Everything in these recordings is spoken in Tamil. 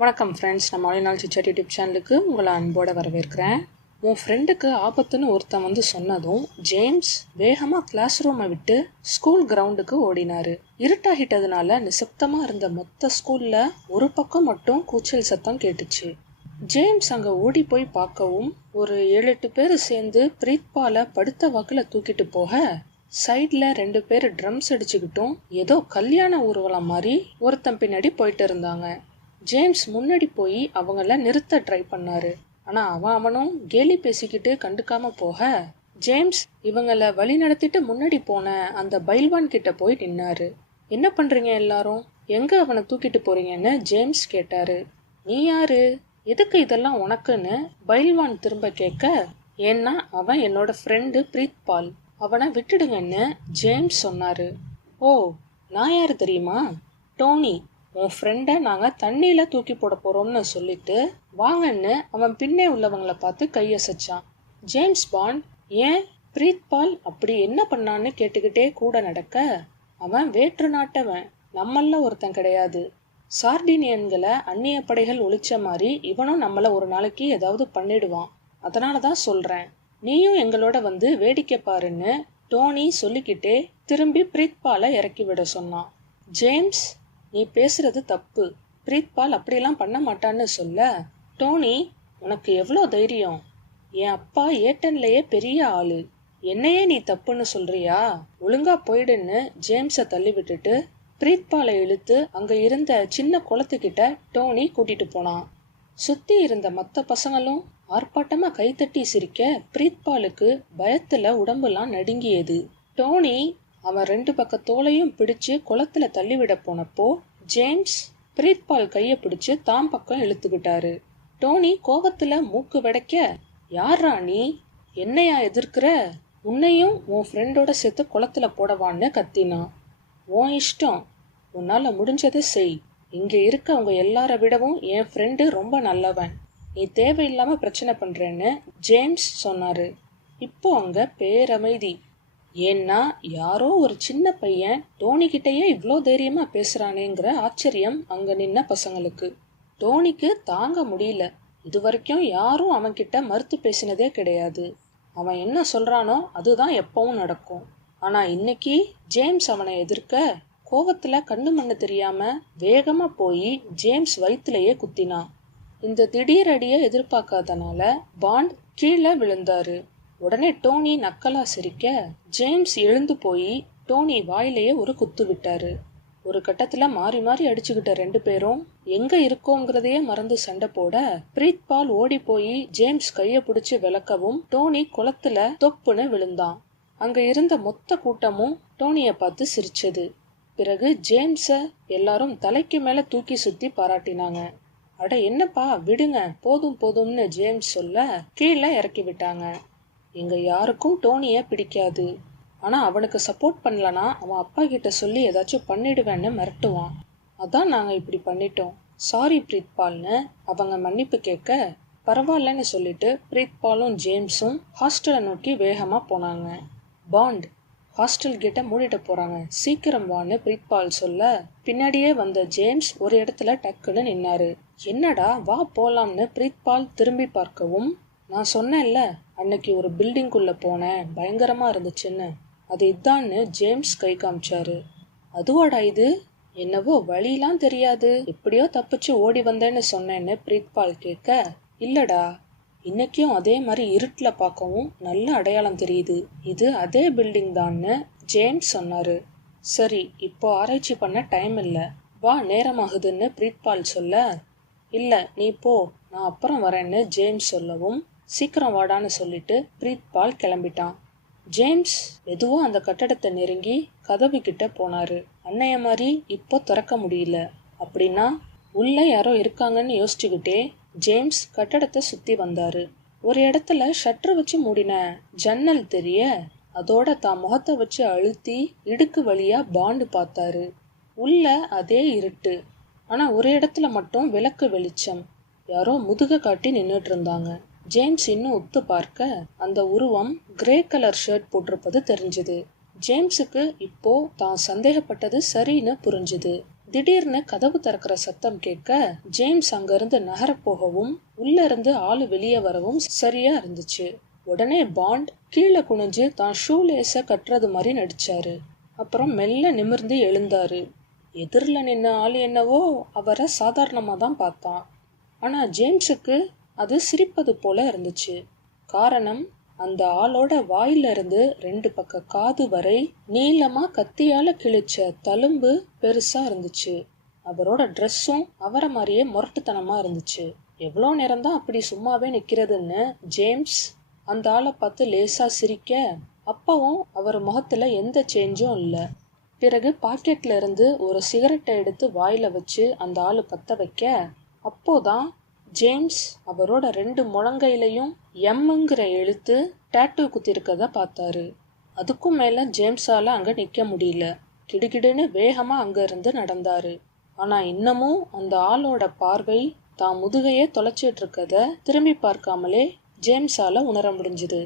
வணக்கம் ஃப்ரெண்ட்ஸ், நம்ம மொழிநாள் சிச்சாட் யூடியூப் சேனலுக்கு உங்களை அன்போடு வரவேற்கிறேன். உன் ஃப்ரெண்டுக்கு ஆபத்துன்னு ஒருத்தன் வந்து சொன்னதும் ஜேம்ஸ் வேகமாக கிளாஸ் ரூமை விட்டு ஸ்கூல் கிரவுண்டுக்கு ஓடினார். இருட்டாகிட்டதுனால நிசப்தமாக இருந்த மொத்த ஸ்கூலில் ஒரு பக்கம் மட்டும் கூச்சல் சத்தம் கேட்டுச்சு. ஜேம்ஸ் அங்கே ஓடி போய் பார்க்கவும் ஒரு 7-8 பேர் சேர்ந்து பிரீத்பாலை படுத்த வாக்கில் தூக்கிட்டு போக, சைடில் 2 பேர் ட்ரம்ஸ் அடிச்சுக்கிட்டும் ஏதோ கல்யாண ஊர்வலம் மாதிரி ஒருத்தன் பின்னாடி போயிட்டு இருந்தாங்க. ஜேம்ஸ் முன்னாடி போய் அவங்கள நிறுத்த ட்ரை பண்ணாரு. ஆனா அவனும் கேலி பேசிக்கிட்டு கண்டுக்காம போக, ஜேம்ஸ் இவங்கள வழி நடத்திட்டு முன்னாடி போன அந்த பைல்வான் கிட்ட போய் நின்னாரு. என்ன பண்றீங்க எல்லாரும், எங்க அவனை தூக்கிட்டு போறீங்கன்னு ஜேம்ஸ் கேட்டாரு. நீ யாரு, எதுக்கு இதெல்லாம் உனக்குன்னு பைல்வான் திரும்ப கேட்க, ஏன்னா அவன் என்னோட ஃப்ரெண்டு பிரீத்பால், அவனை விட்டுடுங்கன்னு ஜேம்ஸ் சொன்னாரு. ஓ, நான் யாரு தெரியுமா, டோனி, உன் ஃப்ரெண்டை நாங்கள் தண்ணியில் தூக்கி போட போகிறோம்னு சொல்லிட்டு வாங்கன்னு அவன் பின்னே உள்ளவங்களை பார்த்து கையசைச்சான். ஜேம்ஸ் பாண்ட் ஏன் பிரீத்பால் அப்படி என்ன பண்ணான்னு கேட்டுக்கிட்டே கூட நடக்க, அவன் வேற்று நாட்டவன், நம்மள ஒருத்தன் கிடையாது. சார்டினியன்களை அந்நிய படைகள் ஒழிச்ச மாதிரி இவனும் நம்மளை ஒரு நாளைக்கு ஏதாவது பண்ணிடுவான். அதனால தான் சொல்கிறேன், நீயும் எங்களோட வந்து வேடிக்கை பாருன்னு டோனி சொல்லிக்கிட்டே திரும்பி பிரீத்பாலை இறக்கி விட சொன்னான். ஜேம்ஸ், நீ பேசுறது தப்பு, பிரீத்பால் அப்படியெல்லாம் பண்ண மாட்டான்னு சொல்ல, டோனி உனக்கு எவ்வளோ தைரியம், என் அப்பா ஏட்டன்லேயே பெரிய ஆளு, என்னையே நீ தப்புன்னு சொல்றியா, ஒழுங்கா போயிடுன்னு ஜேம்ஸை தள்ளி விட்டுட்டு பிரீத்பாலை இழுத்து அங்கே இருந்த சின்ன குளத்துக்கிட்ட டோனி கூட்டிட்டு போனான். சுற்றி இருந்த மற்ற பசங்களும் ஆர்ப்பாட்டமாக கைத்தட்டி சிரிக்க பிரீத்பாலுக்கு பயத்தில் உடம்புலாம் நடுங்கியது. டோனி அவன் 2 பக்க தோலையும் பிடிச்சு குளத்துல தள்ளிவிட போனப்போ ஜேம்ஸ் பிரீத்பால் கையை பிடிச்சு தாம் பக்கம் இழுத்துக்கிட்டாரு. டோனி கோபத்துல மூக்கு வெடைக்க, யாரா நீ, என்னையா எதிர்க்கிற, உன்னையும் உன் ஃப்ரெண்டோட சேர்த்து குளத்துல போடவான்னு கத்தினான். உன் இஷ்டம், உன்னால முடிஞ்சதை செய், இங்க இருக்க அவங்க எல்லார விடவும் என் ஃப்ரெண்டு ரொம்ப நல்லவன், நீ தேவையில்லாம பிரச்சனை பண்றேன்னு ஜேம்ஸ் சொன்னாரு. இப்போ அங்க பேரமைதி. ஏன்னா யாரோ ஒரு சின்ன பையன் டோனிக்கிட்டேயே இவ்வளோ தைரியமா பேசுறானேங்கிற ஆச்சரியம் அங்க நின்ன பசங்களுக்கு. டோனிக்கு தாங்க முடியல. இது வரைக்கும் யாரும் அவன்கிட்ட மறுத்து பேசினதே கிடையாது. அவன் என்ன சொல்றானோ அதுதான் எப்பவும் நடக்கும். ஆனா இன்னைக்கு ஜேம்ஸ் அவனை எதிர்க்க கோவத்துல கண்ணு மண்ணு தெரியாம வேகமா போய் ஜேம்ஸ் வயிற்றுலயே குத்தினான். இந்த திடீர் அடியை எதிர்பார்க்காதனால பாண்ட் கீழே விழுந்தாரு. உடனே டோனி நக்கலா சிரிக்க ஜேம்ஸ் எழுந்து போய் டோனி வாயிலேயே ஒரு குத்து விட்டாரு. ஒரு கட்டத்துல மாறி மாறி அடிச்சுக்கிட்ட 2 பேரும் எங்க இருக்கோங்கிறதையே மறந்து சண்டை போட, பிரீத்பால் ஓடி போய் ஜேம்ஸ் கைய பிடிச்சு விளக்கவும் டோனி குளத்துல தொப்புன்னு விழுந்தான். அங்க இருந்த மொத்த கூட்டமும் டோனிய பார்த்து சிரிச்சது. பிறகு ஜேம்ஸ எல்லாரும் தலைக்கு மேல தூக்கி சுத்தி பாராட்டினாங்க. அட என்னப்பா விடுங்க, போதும் போதும்னு ஜேம்ஸ் சொல்ல கீழே இறக்கி விட்டாங்க. எங்க யாருக்கும் டோனிய பிடிக்காது, ஆனா அவனுக்கு சப்போர்ட் பண்ணலனா அவன் அப்பா கிட்ட சொல்லி ஏதாச்சும் பண்ணிடுவேன்னு மிரட்டுவான். அதான் நாங்க இப்படி பண்ணிட்டோம், சாரி பிரீத்பால்னு அவங்க மன்னிப்பு கேட்க, பரவாயில்லன்னு சொல்லிட்டு பிரீத்பாலும் ஜேம்ஸும் ஹாஸ்டலை நோக்கி வேகமா போனாங்க. பாண்ட், ஹாஸ்டல் கேட்ட மூடிட்டு போறாங்க, சீக்கிரம் வான்னு பிரீத்பால் சொல்ல பின்னாடியே வந்த ஜேம்ஸ் ஒரு இடத்துல டக்குன்னு நின்னாரு. என்னடா வா போலாம்னு பிரீத்பால் திரும்பி பார்க்கவும், நான் சொன்னேன்ல அன்னைக்கு ஒரு பில்டிங்குள்ள போனேன், பயங்கரமா இருந்துச்சுன்னு, அது இதான்னு ஜேம்ஸ் கை காமிச்சாரு. அதுவாடா இது, என்னவோ வழியெல்லாம் தெரியாது, எப்படியோ தப்பிச்சு ஓடி வந்தேன்னு சொன்னேன்னு பிரீத்பால் கேட்க, இல்லடா இன்னைக்கும் அதே மாதிரி இருட்டில் பார்க்கவும் நல்ல அடையாளம் தெரியுது, இது அதே பில்டிங் தான்னு ஜேம்ஸ் சொன்னாரு. சரி, இப்போ ஆராய்ச்சி பண்ண டைம் இல்லை, வா நேரமாகுதுன்னு பிரீத்பால் சொல்ல, இல்லை நீ போ, நான் அப்புறம் வரேன்னு ஜேம்ஸ் சொல்லவும் சீக்கிரம் வாடான்னு சொல்லிட்டு பிரீத்பால் கிளம்பிட்டான். ஜேம்ஸ் மெதுவா அந்த கட்டடத்தை நெருங்கி கதவு கிட்ட போனாரு. அன்னைய மாதிரி இப்போ திறக்க முடியல, அப்படின்னா உள்ள யாரோ இருக்காங்கன்னு யோசிச்சுக்கிட்டே ஜேம்ஸ் கட்டடத்தை சுத்தி வந்தாரு. ஒரு இடத்துல ஷட்டர் வச்சு மூடின ஜன்னல் தெரிய, அதோட தான் முகத்தை வச்சு அழுத்தி இடுக்கு வழியா பாண்டு பார்த்தாரு. உள்ள அதே இருட்டு, ஆனா ஒரு இடத்துல மட்டும் விளக்கு வெளிச்சம், யாரோ முதுக காட்டி நின்றுட்டு இருந்தாங்க. ஜேம்ஸ் இன்னும் உத்து பார்க்க அந்த உருவம் கிரே கலர் ஷர்ட் போட்டிருப்பது தெரிஞ்சது. ஜேம்ஸுக்கு இப்போ தான் சந்தேகப்பட்டது சரின்னு புரிஞ்சுது. திடீர்னு கதவு திறக்கிற சத்தம் கேட்க ஜேம்ஸ் அங்கிருந்து நகர போகவும் உள்ள இருந்து ஆளு வெளியே வரவும் சரியா இருந்துச்சு. உடனே பாண்ட் கீழே குனிஞ்சு தான் ஷூ லேஸ கட்டுறது மாதிரி நடிச்சாரு. அப்புறம் மெல்ல நிமிர்ந்து எழுந்தாரு. எதிரில் நின்ன ஆள் என்னவோ அவரை சாதாரணமா தான் பார்த்தான். ஆனா ஜேம்ஸுக்கு அது சிரிப்பது போல இருந்துச்சு. காரணம், அந்த ஆளோட வாயில இருந்து 2 பக்க காது வரை நீளமா கத்தியால கிழிச்ச தழும்பு பெருசா இருந்துச்சு. அவரோட ட்ரெஸ்ஸும் அவரை மாதிரியே முரட்டுத்தனமா இருந்துச்சு. எவ்வளோ நேரம் தான் அப்படி சும்மாவே நிக்கிறதுன்னு ஜேம்ஸ் அந்த ஆளை பார்த்து லேசா சிரிக்க, அப்பவும் அவர் முகத்துல எந்த சேஞ்சும் இல்லை. பிறகு பாக்கெட்ல இருந்து ஒரு சிகரெட்டை எடுத்து வாயில வச்சு அந்த ஆளு பத்த வைக்க, அப்போதான் ஜேம்ஸ் அவரோட 2 முழங்கையிலையும் எம்ங்கிற எழுத்து டேட்டூ குத்திருக்கத பார்த்தாரு. அதுக்கும் மேல ஜேம்ஸால அங்க நிக்க முடியல. கிடுகிடுன்னு வேகமா அங்க இருந்து நடந்தாரு. ஆனா இன்னமும் அந்த ஆளோட பார்வை தான் முதுகையே தொலைச்சிட்டு இருக்கத திரும்பி பார்க்காமலே ஜேம்ஸால உணர முடிஞ்சுது.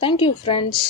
Thank you friends.